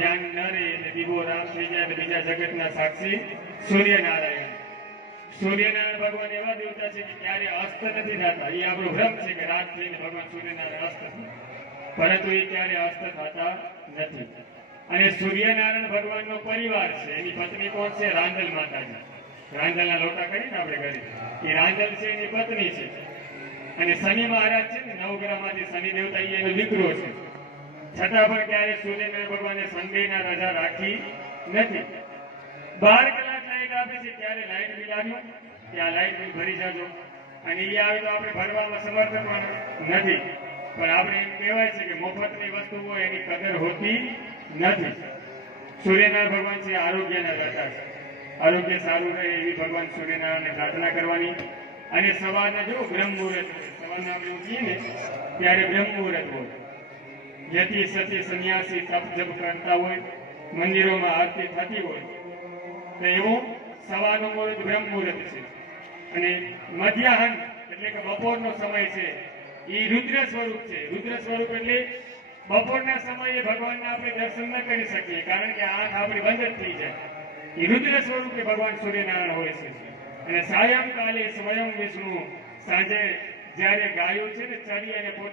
ધ્યાન ન રહે એટલે દીવો રામ થઈ જાય એટલે બીજા જગતના સાક્ષી સૂર્યનારાયણ. સૂર્યનારાયણ ભગવાન એવા દેવતા છે કે ક્યારે અસ્ત નથી થતા. એ આપણો ભ્રમ છે કે રાત થઈને ભગવાન સૂર્યનારાયણ અસ્ત થાય, પરંતુ એ ક્યારે અસ્ત થતા નથી. અને સૂર્યનારાયણ ભગવાનનો પરિવાર છે. એની પત્ની કોણ છે? રાંદલ માતાજી. રાંદલના લોટા કરીને આપણે કરી, એ રાંદલ છે એની પત્ની છે. અને શનિ મહારાજ છે ને, નવગ્રહમાંથી શનિ દેવતા એનો દીકરો છે. છતાં પણ ક્યારે સૂર્યનારાયણ ભગવાને સન્ડેના રજા રાખી નથી. 12 કલાક લાઈટ આપે છે, ત્યારે લાઈટ બિલ આવ્યું, ત્યાં લાઈટ બિલ ભરી જાજો. અને એ આવે તો આપણે ભરવામાં સમર્થ પણ નથી. પણ આપણે એમ કહેવાય છે કે મફતની વસ્તુ હોય એની કદર હોતી નથી. સૂર્યનારાયણ ભગવાન છે આરોગ્યના દાતા છે. આરોગ્ય સારું રહે એવી ભગવાન સૂર્યનારાયણને પ્રાર્થના કરવાની. અને સવારના જો બ્રહ્મ મુહૂર્ત, સવારના આપણે ઉઠીએ ને ત્યારે બ્રહ્મ મુહૂર્ત હોય. યતિ સતી સંન્યાસી તપ જપ કરતા હોય, મંદિરોમાં આરતી થતી હોય, તો એવું સવારનું મુહૂર્ત બ્રહ્મ મુહૂર્ત છે. અને મધ્યાહન એટલે કે બપોરનો સમય છે એ રુદ્ર સ્વરૂપ છે. રુદ્ર સ્વરૂપ એટલે બપોરના સમયે ભગવાનને આપણે દર્શન ન કરી શકીએ, કારણ કે આંખ આપણી બંધ જ થઈ જાય. એ રુદ્ર સ્વરૂપે ભગવાન સૂર્યનારાયણ હોય છે. અને સાયંકાલે સ્વયં વિષ્ણુ સાંજે જ્યારે ગાયો છે ને ચરી અને પોતા